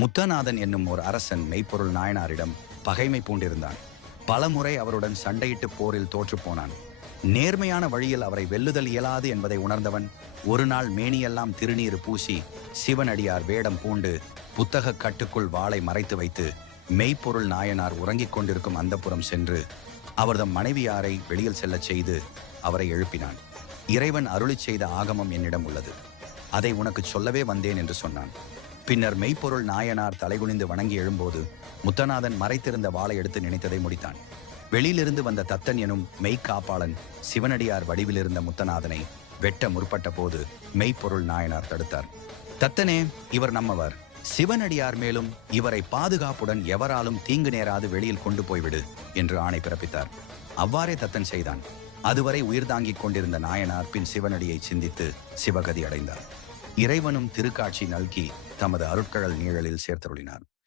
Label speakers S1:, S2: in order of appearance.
S1: முத்தநாதன் என்னும் ஒரு அரசன் மெய்ப்பொருள் நாயனாரிடம் பகைமை பூண்டிருந்தான். பலமுறை அவருடன் சண்டையிட்டு போரில் தோற்றுப்போனான் நேர்மையான வழியில் அவரை வெல்லுதல் இயலாது என்பதை உணர்ந்தவன் ஒரு நாள் மேனியெல்லாம் திருநீர் பூசி சிவனடியார் வேடம் பூண்டு புத்தக கட்டுக்குள் வாளை மறைத்து வைத்து மெய்ப்பொருள் நாயனார் உறங்கிக் கொண்டிருக்கும் அந்தப்புறம் சென்று அவர்தம் மனைவியாரை வெளியில் செல்லச் செய்து அவரை எழுப்பினான். இறைவன் அருளிச் செய்த ஆகமம் என்னிடம் உள்ளது. அதை உனக்கு சொல்லவே வந்தேன் என்று சொன்னான். பின்னர் மெய்ப்பொருள் நாயனார் தலைகுனிந்து வணங்கி எழும்போது முத்தநாதன் மறைத்திருந்த வாளை எடுத்து நினைத்ததை முடித்தான். வெளியிலிருந்து வந்த தத்தன் எனும் மெய்க்காப்பாளன் சிவனடியார் வடிவிலிருந்த முத்தநாதனை வெட்ட முற்பட்ட போது மெய்ப்பொருள் நாயனார் தடுத்தார். தத்தனே இவர் நம்மவர். சிவனடியார் மேலும் இவரை பாதுகாப்புடன் எவராலும் தீங்கு நேராது வெளியில் கொண்டு போய்விடு என்று ஆணை பிறப்பித்தார். அவ்வாறே தத்தன் செய்தான். அதுவரை உயிர் தாங்கிக் கொண்டிருந்த நாயனார் பின் சிவனடியை சிந்தித்து சிவகதி அடைந்தார். இறைவனும் திருக்காட்சி நல்கி தமது அருட்கழல் நீழலில் சேர்த்தருளினார்.